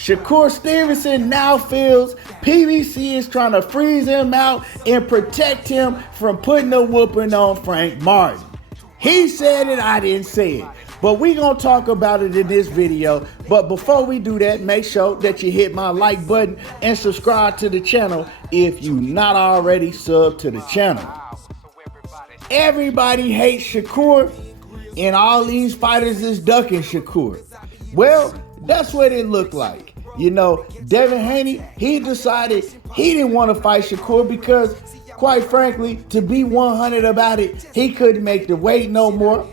Shakur Stevenson now feels PBC is trying to freeze him out and protect him from putting a whooping on Frank Martin. He said it, I didn't say it. But we gonna talk about it in this video. But before we do that, make sure that you hit my like button and subscribe to the channel if you not already subbed to the channel. Everybody hates Shakur, and all these fighters is ducking Shakur. Well, that's what it looked like. You know, Devin Haney, he decided he didn't want to fight Shakur because, quite frankly, to be 100 about it, he couldn't make the weight no more.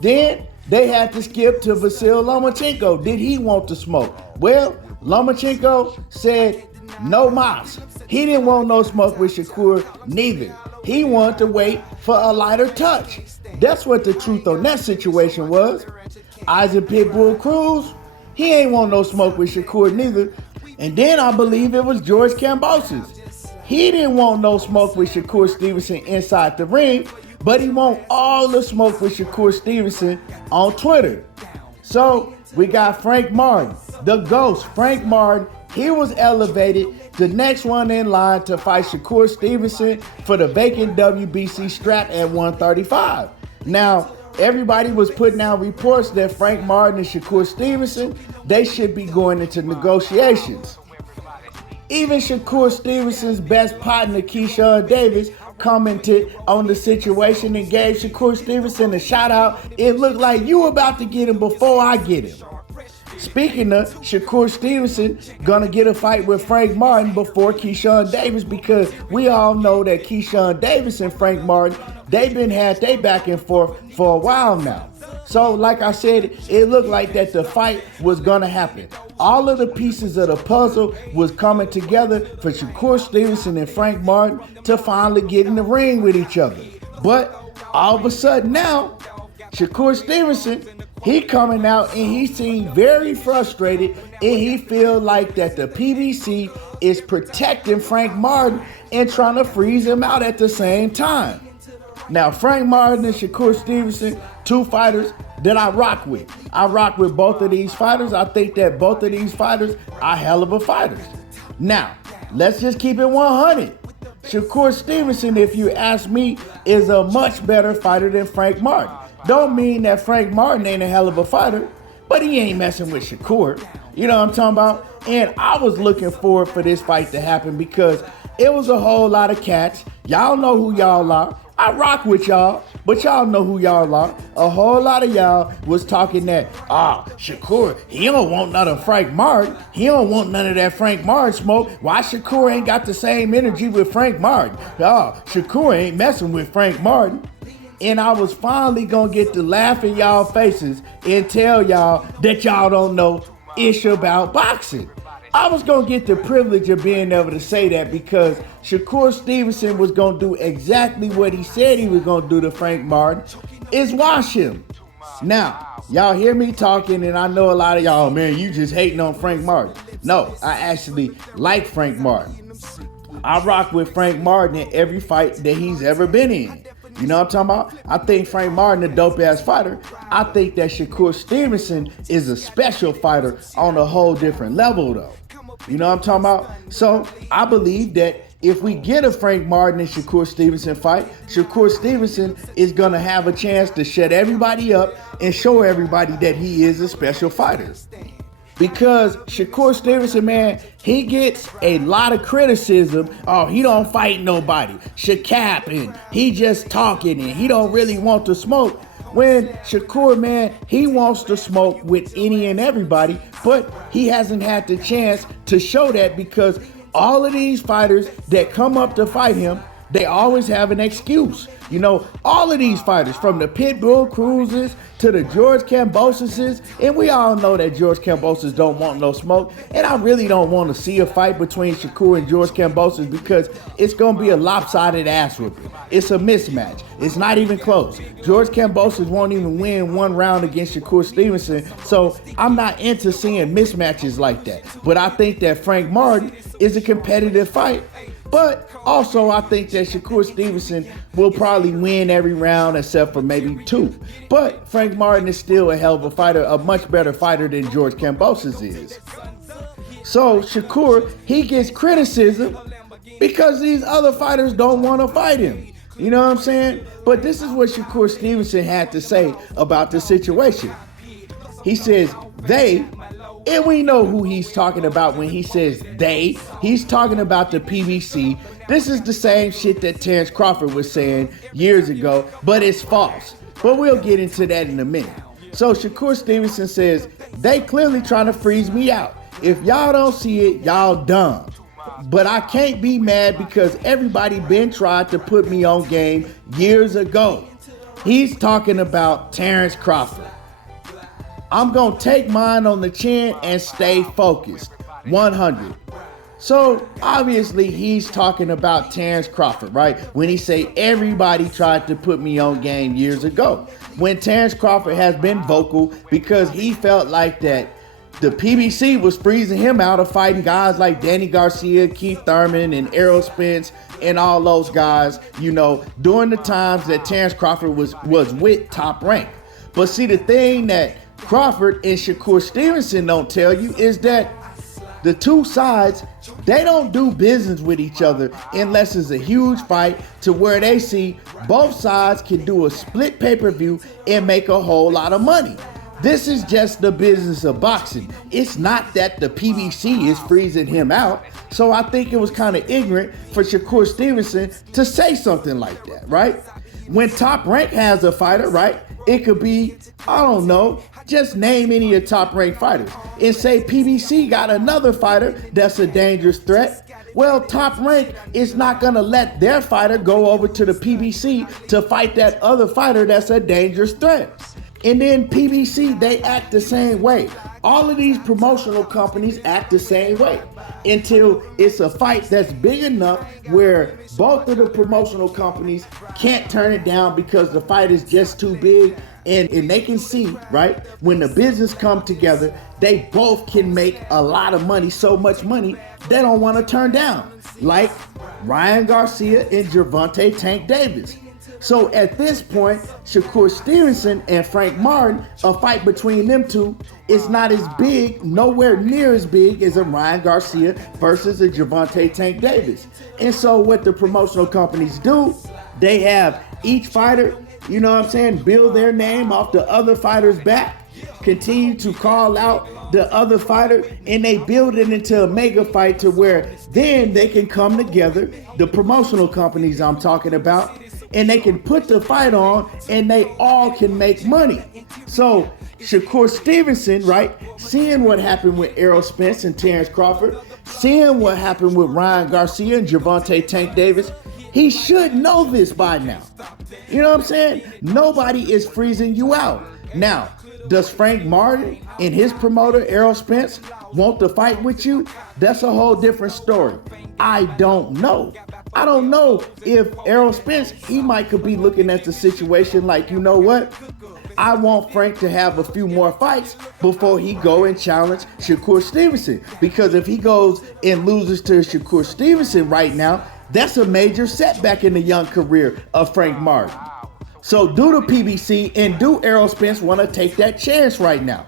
Then they had to skip to Vasyl Lomachenko. Did he want to smoke? Well, Lomachenko said no mas. He didn't want no smoke with Shakur neither. He wanted to wait for a lighter touch. That's what the truth on that situation was. Isaac Pitbull Cruz, he ain't want no smoke with Shakur neither. And then I believe it was George Kambosos. He didn't want no smoke with Shakur Stevenson inside the ring, but he want all the smoke with Shakur Stevenson on Twitter. So we got Frank Martin, the ghost. Frank Martin, he was elevated, the next one in line to fight Shakur Stevenson for the vacant WBC strap at 135. Now, everybody was putting out reports that Frank Martin and Shakur Stevenson, they should be going into negotiations. Even Shakur Stevenson's best partner, Keyshawn Davis, commented on the situation and gave Shakur Stevenson a shout out. It looked like you about to get him before I get him. Speaking of, Shakur Stevenson gonna get a fight with Frank Martin before Keyshawn Davis, because we all know that Keyshawn Davis and Frank Martin, they've been had they back and forth for a while now. So like I said, it looked like that the fight was gonna happen. All of the pieces of the puzzle was coming together for Shakur Stevenson and Frank Martin to finally get in the ring with each other. But all of a sudden now, Shakur Stevenson, he coming out and he seemed very frustrated, and he feel like that the PBC is protecting Frank Martin and trying to freeze him out at the same time. Now, Frank Martin and Shakur Stevenson, two fighters that I rock with. I rock with both of these fighters. I think that both of these fighters are hell of a fighters. Now, let's just keep it 100. Shakur Stevenson, if you ask me, is a much better fighter than Frank Martin. Don't mean that Frank Martin ain't a hell of a fighter, but he ain't messing with Shakur. You know what I'm talking about? And I was looking forward for this fight to happen because it was a whole lot of cats. Y'all know who y'all are. I rock with y'all, but y'all know who y'all are. A whole lot of y'all was talking that, Shakur, he don't want none of Frank Martin. He don't want none of that Frank Martin smoke. Why Shakur ain't got the same energy with Frank Martin? Shakur ain't messing with Frank Martin. And I was finally gonna get to laugh in y'all faces and tell y'all that y'all don't know ish about boxing. I was gonna get the privilege of being able to say that because Shakur Stevenson was gonna do exactly what he said he was gonna do to Frank Martin, is wash him. Now, y'all hear me talking, and I know a lot of y'all, man, you just hating on Frank Martin. No, I actually like Frank Martin. I rock with Frank Martin in every fight that he's ever been in. You know what I'm talking about? I think Frank Martin a dope-ass fighter. I think that Shakur Stevenson is a special fighter on a whole different level, though. You know what I'm talking about? So I believe that if we get a Frank Martin and Shakur Stevenson fight, Shakur Stevenson is going to have a chance to shut everybody up and show everybody that he is a special fighter. Because Shakur Stevenson, man, he gets a lot of criticism. Oh, he don't fight nobody. Shakap, and he just talking, and he don't really want to smoke. When Shakur, man, he wants to smoke with any and everybody, but he hasn't had the chance to show that because all of these fighters that come up to fight him, they always have an excuse. You know, all of these fighters, from the Pitbull Cruzes to the George Kambososes, and we all know that George Kambosos don't want no smoke, and I really don't want to see a fight between Shakur and George Kambosos because it's going to be a lopsided ass whooping. It's a mismatch. It's not even close. George Kambosos won't even win one round against Shakur Stevenson, so I'm not into seeing mismatches like that. But I think that Frank Martin is a competitive fight. But also, I think that Shakur Stevenson will probably win every round except for maybe two. But Frank Martin is still a hell of a fighter, a much better fighter than George Kambosos is. So Shakur, he gets criticism because these other fighters don't want to fight him. You know what I'm saying? But this is what Shakur Stevenson had to say about the situation. He says they, and we know who he's talking about when he says they. He's talking about the PBC. This is the same shit that Terrence Crawford was saying years ago, but it's false. But we'll get into that in a minute. So Shakur Stevenson says, they clearly trying to freeze me out. If y'all don't see it, y'all dumb. But I can't be mad because everybody been tried to put me on game years ago. He's talking about Terrence Crawford. I'm going to take mine on the chin and stay focused. 100. So obviously he's talking about Terrence Crawford, right? When he say everybody tried to put me on game years ago. When Terrence Crawford has been vocal because he felt like that the PBC was freezing him out of fighting guys like Danny Garcia, Keith Thurman, and Errol Spence, and all those guys, you know, during the times that Terrence Crawford was with Top Rank. But see, the thing that Crawford and Shakur Stevenson don't tell you is that the two sides, they don't do business with each other unless it's a huge fight to where they see both sides can do a split pay-per-view and make a whole lot of money. This is just the business of boxing. It's not that the PBC is freezing him out. So I think it was kind of ignorant for Shakur Stevenson to say something like that, right? When Top Rank has a fighter, right, it could be, I don't know, just name any of Top Rank fighters and say PBC got another fighter that's a dangerous threat. Well, Top Rank is not going to let their fighter go over to the PBC to fight that other fighter that's a dangerous threat. And then PBC, they act the same way. All of these promotional companies act the same way until it's a fight that's big enough where both of the promotional companies can't turn it down because the fight is just too big. And they can see, right, when the business come together, they both can make a lot of money, so much money, they don't want to turn down. Like Ryan Garcia and Gervonta Tank Davis. So at this point, Shakur Stevenson and Frank Martin, a fight between them two is not as big, nowhere near as big as a Ryan Garcia versus a Gervonta Tank Davis. And so what the promotional companies do, they have each fighter, you know what I'm saying, build their name off the other fighter's back, continue to call out the other fighter, and they build it into a mega fight to where then they can come together, the promotional companies I'm talking about, and they can put the fight on and they all can make money. So Shakur Stevenson, right, seeing what happened with Errol Spence and Terrence Crawford, seeing what happened with Ryan Garcia and Gervonta Tank Davis, he should know this by now. You know what I'm saying? Nobody is freezing you out. Now, does Frank Martin and his promoter Errol Spence want to fight with you? That's a whole different story. I don't know. I don't know if Errol Spence, he might could be looking at the situation like, you know what? I want Frank to have a few more fights before he go and challenge Shakur Stevenson. Because if he goes and loses to Shakur Stevenson right now, that's a major setback in the young career of Frank Martin. So do the PBC and do Errol Spence want to take that chance right now?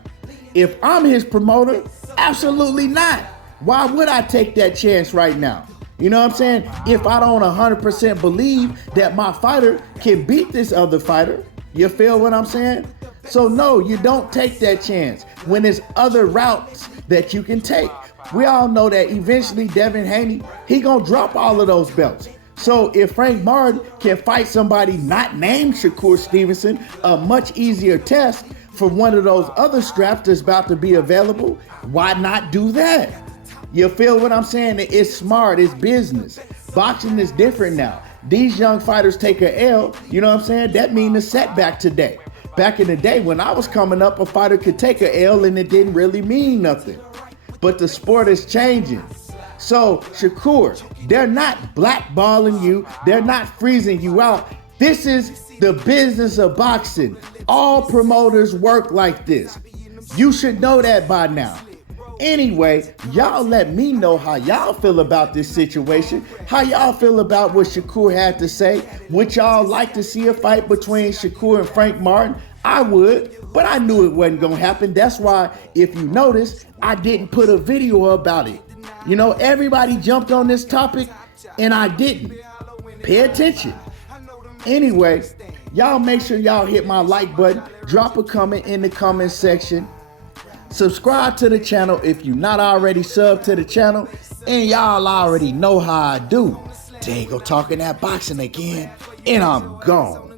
If I'm his promoter, absolutely not. Why would I take that chance right now? You know what I'm saying? If I don't 100% believe that my fighter can beat this other fighter, you feel what I'm saying? So no, you don't take that chance when there's other routes that you can take. We all know that eventually Devin Haney, he gonna drop all of those belts. So if Frank Martin can fight somebody not named Shakur Stevenson, a much easier test for one of those other straps that's about to be available, why not do that? You feel what I'm saying? It's smart, it's business. Boxing is different now. These young fighters take a L, you know what I'm saying? That means a setback today. Back in the day when I was coming up, a fighter could take a L and it didn't really mean nothing. But the sport is changing. So Shakur, they're not blackballing you. They're not freezing you out. This is the business of boxing. All promoters work like this. You should know that by now. Anyway, y'all let me know how y'all feel about this situation. How y'all feel about what Shakur had to say. Would y'all like to see a fight between Shakur and Frank Martin? I would. But I knew it wasn't going to happen. That's why, if you notice, I didn't put a video about it. You know, everybody jumped on this topic and I didn't. Pay attention. Anyway, y'all make sure y'all hit my like button. Drop a comment in the comment section. Subscribe to the channel if you're not already subbed to the channel. And y'all already know how I do. There you go, talking that boxing again. And I'm gone.